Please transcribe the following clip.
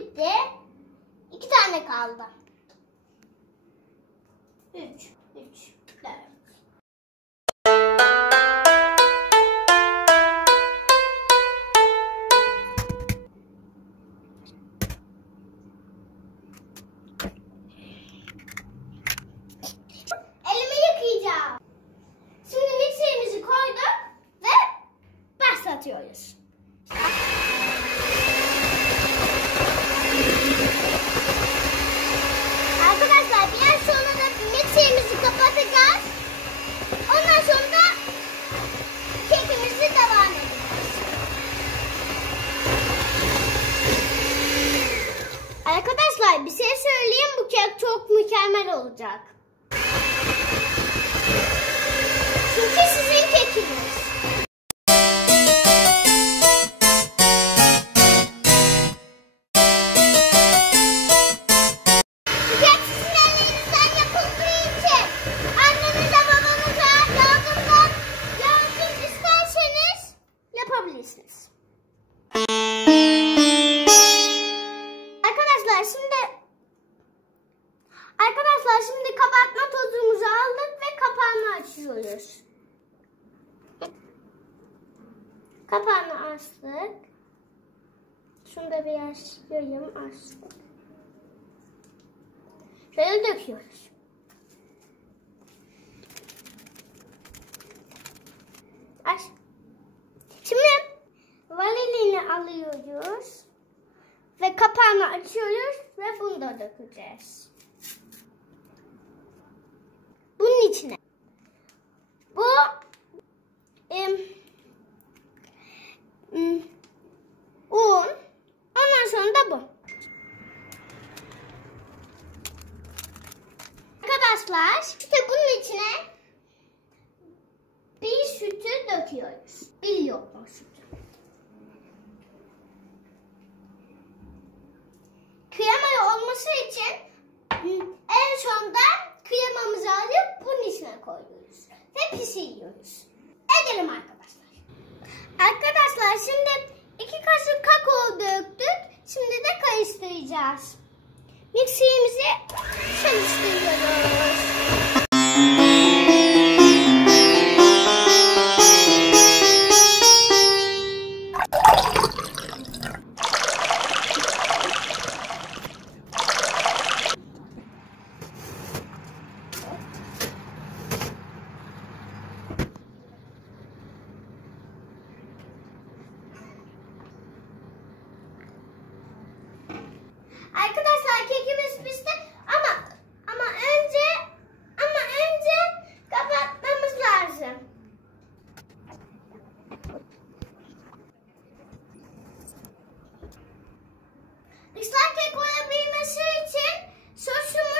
bitti. 2 tane kaldı. 3, 4. Elimi yıkayacağım. Şimdi mikserimizi koyduk ve başlatıyoruz. Arkadaşlar biraz sonra da mikserimizi kapatacağız. Ondan sonra da kekimizi devam edeceğiz. Arkadaşlar bir şey söyleyeyim, bu kek çok mükemmel olacak. Çünkü sizin kekiniz. Bu kek sizin ellerinizden yapıldığı için annenize babanıza yardım isterseniz yapabilirsiniz. Arkadaşlar şimdi kabartma tozumuzu aldık ve kapağını açıyoruz. Kapağını açtık. Şunu da biraz yayım açtık. Şöyle döküyoruz. Aç. Şimdi vanilini alıyoruz ve kapağını açıyoruz ve bunu da dökeceğiz. Bunun içine. Bu un. Ondan sonra da bu. Arkadaşlar işte bunun içine bir sütü döküyoruz. Bir lokma sütü. Krema olması için en sonda kremamızı alıp bunun içine koyuyoruz ve pişiriyoruz. Edelim arkadaşlar. Arkadaşlar şimdi 2 kaşık kakao döktük. Şimdi de karıştıracağız. Mikserimizi çalıştırıyoruz. Arkadaşlar kekimiz pişti ama önce kapatmamız lazım. Islak kek olabilmesi için sosumuz